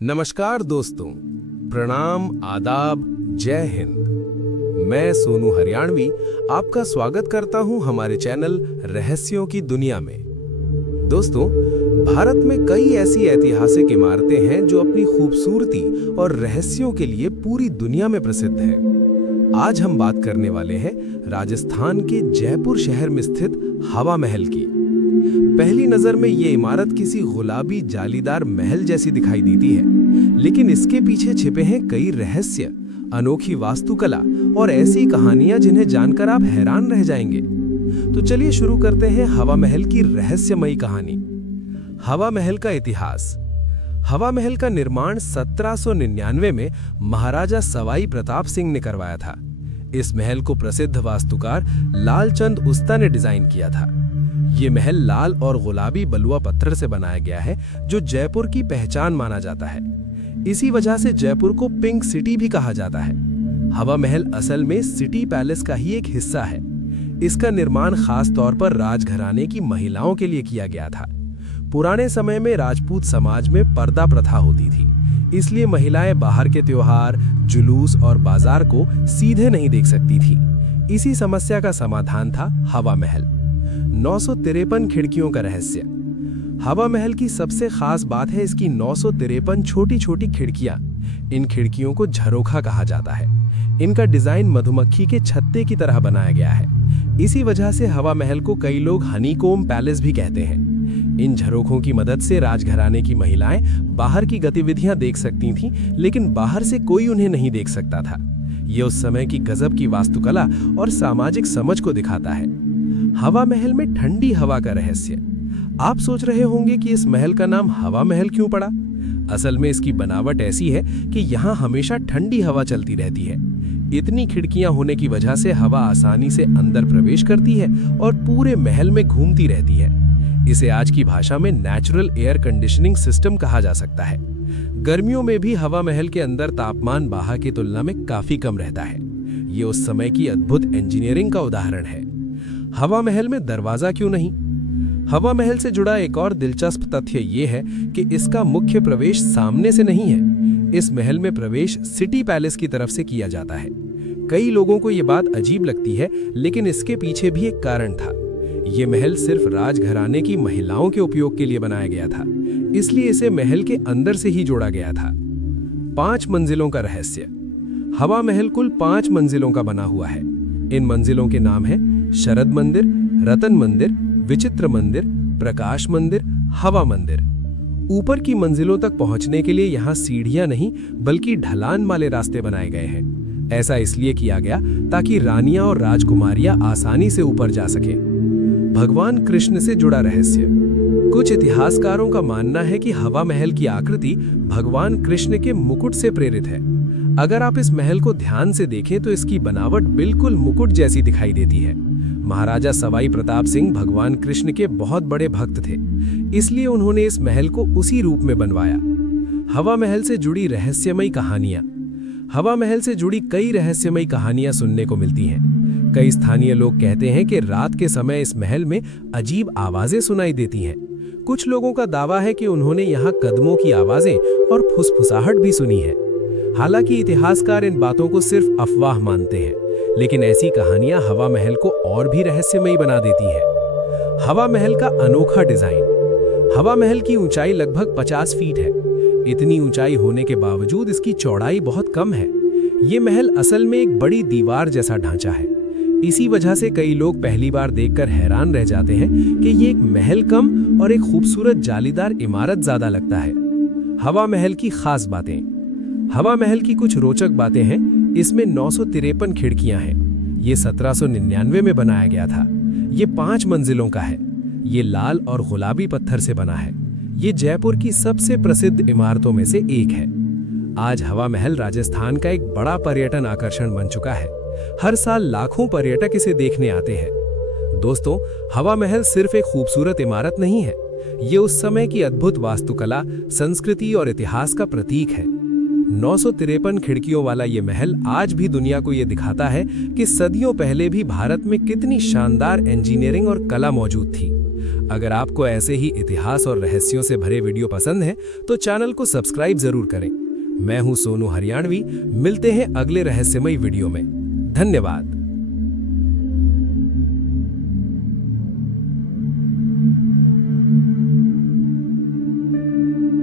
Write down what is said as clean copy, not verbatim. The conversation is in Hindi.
नमस्कार दोस्तों, प्रणाम, आदाब, जय हिंद। मैं सोनू हरियाणवी आपका स्वागत करता हूं हमारे चैनल रहस्यों की दुनिया में। दोस्तों, भारत में कई ऐसी ऐतिहासिक इमारतें हैं जो अपनी खूबसूरती और रहस्यों के लिए पूरी दुनिया में प्रसिद्ध हैं। आज हम बात करने वाले हैं राजस्थान के जयपुर शहर में स्थित हवा महल की। पहली नजर में ये इमारत किसी गुलाबी जालीदार महल जैसी दिखाई देती है, लेकिन इसके पीछे छिपे हैं कई रहस्य, अनोखी वास्तुकला और ऐसी कहानियां जिन्हें जानकर आप हैरान रह जाएंगे। तो चलिए शुरू करते हैं हवा महल की रहस्यमयी कहानी। हवा महल का इतिहास। हवा महल का निर्माण 1799 में महाराजा सवाई प्रताप सिंह ने करवाया था। इस महल को प्रसिद्ध वास्तुकार लालचंद उस्ता ने डिजाइन किया था। ये महल लाल और गुलाबी बलुआ पत्थर से बनाया गया है, जो जयपुर की पहचान माना जाता है। इसी वजह से जयपुर को पिंक सिटी भी कहा जाता है। हवा महल असल में सिटी पैलेस का ही एक हिस्सा है। इसका निर्माण खास तौर पर राजघराने की महिलाओं के लिए किया गया था। पुराने समय में राजपूत समाज में पर्दा प्रथा होती थी, इसलिए महिलाएं बाहर के त्योहार, जुलूस और बाजार को सीधे नहीं देख सकती थी। इसी समस्या का समाधान था हवा महल। 953 खिड़कियों का रहस्य। हवा महल की सबसे खास बात है इसकी 953 छोटी छोटी खिड़कियां। इन खिड़कियों को झरोखा कहा जाता है। इनका डिजाइन मधुमक्खी के छत्ते की तरह बनाया गया है। इसी वजह से हवा महल को कई लोग हनीकोम पैलेस भी कहते हैं। इन झरोखों की मदद से राजघराने की महिलाएं बाहर की गतिविधियां देख सकती थीं, लेकिन बाहर से कोई उन्हें नहीं देख सकता था। ये उस समय की गजब की वास्तुकला और सामाजिक समझ को दिखाता है। हवा महल में ठंडी हवा का रहस्य। आप सोच रहे होंगे कि इस महल का नाम हवा महल क्यों पड़ा? असल में इसकी बनावट ऐसी है कि यहाँ हमेशा ठंडी हवा चलती रहती है। इतनी खिड़कियां होने की वजह से हवा आसानी से अंदर प्रवेश करती है और पूरे महल में घूमती रहती है। इसे आज की भाषा में नेचुरल एयर कंडीशनिंग सिस्टम कहा जा सकता है। गर्मियों में भी हवा महल के अंदर तापमान बाहर की तुलना में काफी कम रहता है। ये उस समय की अद्भुत इंजीनियरिंग का उदाहरण है। हवा महल में दरवाजा क्यों नहीं? हवा महल से जुड़ा एक और दिलचस्प तथ्य ये है कि इसका मुख्य प्रवेश सामने से नहीं है। इस महल में प्रवेश सिटी पैलेस की तरफ से किया जाता है। कई लोगों को ये बात अजीब लगती है, लेकिन इसके पीछे भी एक कारण था। ये महल सिर्फ राजघराने की महिलाओं के उपयोग के लिए बनाया गया था, इसलिए इसे महल के अंदर से ही जोड़ा गया था। 5 मंजिलों का रहस्य। हवा महल कुल 5 मंजिलों का बना हुआ है। इन मंजिलों के नाम हैं शरद मंदिर, रतन मंदिर, विचित्र मंदिर, प्रकाश मंदिर, हवा मंदिर। ऊपर की मंजिलों तक पहुंचने के लिए यहाँ सीढ़ियां नहीं बल्कि ढलान वाले रास्ते बनाए गए हैं। ऐसा इसलिए किया गया ताकि रानियां और राजकुमारियां आसानी से ऊपर जा सकें। भगवान कृष्ण से जुड़ा रहस्य। कुछ इतिहासकारों का मानना है कि हवा महल की आकृति भगवान कृष्ण के मुकुट से प्रेरित है। अगर आप इस महल को ध्यान से देखें तो इसकी बनावट बिल्कुल मुकुट जैसी दिखाई देती है। महाराजा सवाई प्रताप सिंह भगवान कृष्ण के बहुत बड़े भक्त थे, इसलिए उन्होंने इस महल को उसी रूप में बनवाया। हवा महल से जुड़ी रहस्यमयी कहानियां। हवा महल से जुड़ी कई रहस्यमयी कहानियां सुनने को मिलती हैं। कई स्थानीय लोग कहते हैं कि रात के समय इस महल में अजीब आवाजें सुनाई देती हैं। कुछ लोगों का दावा है कि उन्होंने यहाँ कदमों की आवाजें और फुसफुसाहट भी सुनी है। हालांकि इतिहासकार इन बातों को सिर्फ अफवाह मानते हैं, लेकिन ऐसी कहानियां हवा महल को और भी रहस्यमयी बना देती हैं। हवा महल का अनोखा डिजाइन। हवा महल की ऊंचाई लगभग 50 फीट है। इतनी ऊंचाई होने के बावजूद इसकी चौड़ाई बहुत कम है। ये महल असल में एक बड़ी दीवार जैसा ढांचा है। इसी वजह से कई लोग पहली बार देखकर हैरान रह जाते हैं कि ये एक महल कम और एक खूबसूरत जालीदार इमारत ज्यादा लगता है। हवा महल की खास बातें। हवा महल की कुछ रोचक बातें हैं। इसमें 953 खिड़कियां हैं। ये 1799 में बनाया गया था। ये 5 मंजिलों का है। ये लाल और गुलाबी पत्थर से बना है। ये जयपुर की सबसे प्रसिद्ध इमारतों में से एक है। आज हवा महल राजस्थान का एक बड़ा पर्यटन आकर्षण बन चुका है। हर साल लाखों पर्यटक इसे देखने आते हैं। दोस्तों, हवा महल सिर्फ एक खूबसूरत इमारत नहीं है। ये उस समय की अद्भुत वास्तुकला, संस्कृति और इतिहास का प्रतीक है। 953 खिड़कियों वाला ये महल आज भी दुनिया को ये दिखाता है कि सदियों पहले भी भारत में कितनी शानदार इंजीनियरिंग और कला मौजूद थी। अगर आपको ऐसे ही इतिहास और रहस्यों से भरे वीडियो पसंद हैं, तो चैनल को सब्सक्राइब जरूर करें। मैं हूं सोनू हरियाणवी, मिलते हैं अगले रहस्यमयी वीडियो में। धन्यवाद।